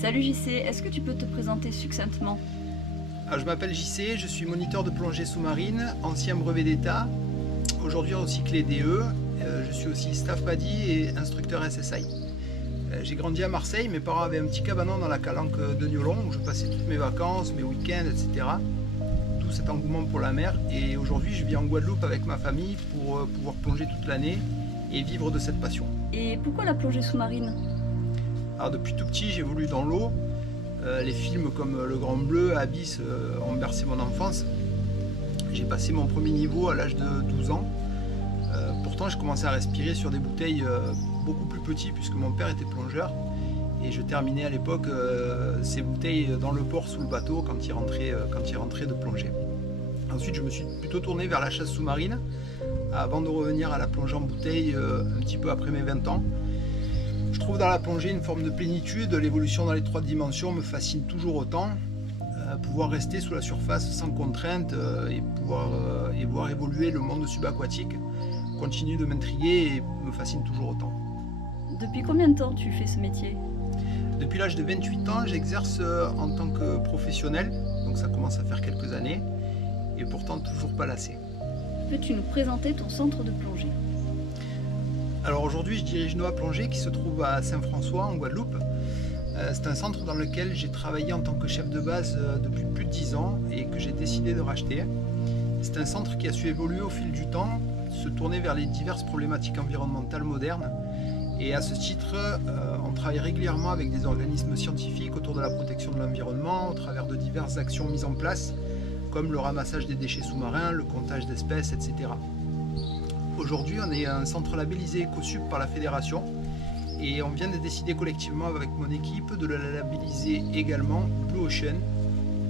Salut JC, est-ce que tu peux te présenter succinctement? Alors, je m'appelle JC, je suis moniteur de plongée sous-marine, ancien brevet d'État, aujourd'hui recyclé DE. Je suis aussi staff PADI et instructeur SSI. J'ai grandi à Marseille, mes parents avaient un petit cabanon dans la calanque de Niolon où je passais toutes mes vacances, mes week-ends, etc. Tout cet engouement pour la mer. Et aujourd'hui, je vis en Guadeloupe avec ma famille pour pouvoir plonger toute l'année et vivre de cette passion. Et pourquoi la plongée sous-marine? Alors, depuis tout petit, j'évolue dans l'eau. Les films comme Le Grand Bleu, Abyss ont bercé mon enfance. J'ai passé mon premier niveau à l'âge de 12 ans. Pourtant, je commençais à respirer sur des bouteilles beaucoup plus petites puisque mon père était plongeur. Et je terminais à l'époque ces bouteilles dans le port sous le bateau quand il rentrait de plonger. Ensuite, je me suis plutôt tourné vers la chasse sous-marine avant de revenir à la plongée en bouteille un petit peu après mes 20 ans. Je trouve dans la plongée une forme de plénitude, l'évolution dans les 3 dimensions me fascine toujours autant. Pouvoir rester sous la surface sans contrainte et voir évoluer le monde subaquatique continue de m'intriguer et me fascine toujours autant. Depuis combien de temps tu fais ce métier? Depuis l'âge de 28 ans, j'exerce en tant que professionnel, donc ça commence à faire quelques années, et pourtant toujours pas lassé. Peux-tu nous présenter ton centre de plongée? Alors aujourd'hui, je dirige Noa Plongée qui se trouve à Saint-François en Guadeloupe. C'est un centre dans lequel j'ai travaillé en tant que chef de base depuis plus de 10 ans et que j'ai décidé de racheter. C'est un centre qui a su évoluer au fil du temps, se tourner vers les diverses problématiques environnementales modernes. Et à ce titre, on travaille régulièrement avec des organismes scientifiques autour de la protection de l'environnement au travers de diverses actions mises en place, comme le ramassage des déchets sous-marins, le comptage d'espèces, etc. Aujourd'hui, on est un centre labellisé Ecosup par la Fédération et on vient de décider collectivement avec mon équipe de le labelliser également Blue Ocean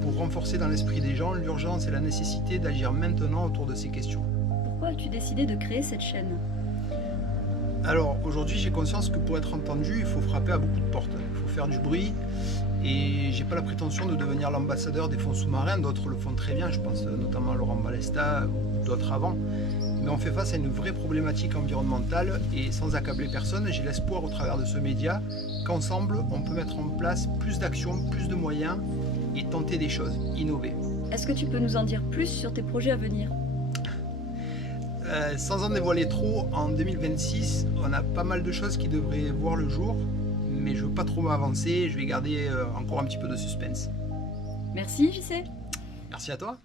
pour renforcer dans l'esprit des gens l'urgence et la nécessité d'agir maintenant autour de ces questions. Pourquoi as-tu décidé de créer cette chaîne? Alors aujourd'hui, j'ai conscience que pour être entendu, il faut frapper à beaucoup de portes, il faut faire du bruit et j'ai pas la prétention de devenir l'ambassadeur des fonds sous-marins, d'autres le font très bien, je pense notamment à Laurent Balesta ou d'autres avant. Mais on fait face à une vraie problématique environnementale et sans accabler personne, j'ai l'espoir au travers de ce média qu'ensemble on peut mettre en place plus d'actions, plus de moyens et tenter des choses, innover. Est-ce que tu peux nous en dire plus sur tes projets à venir? Sans en dévoiler trop, en 2026, on a pas mal de choses qui devraient voir le jour, mais je veux pas trop m'avancer, je vais garder encore un petit peu de suspense. Merci JC. Merci à toi.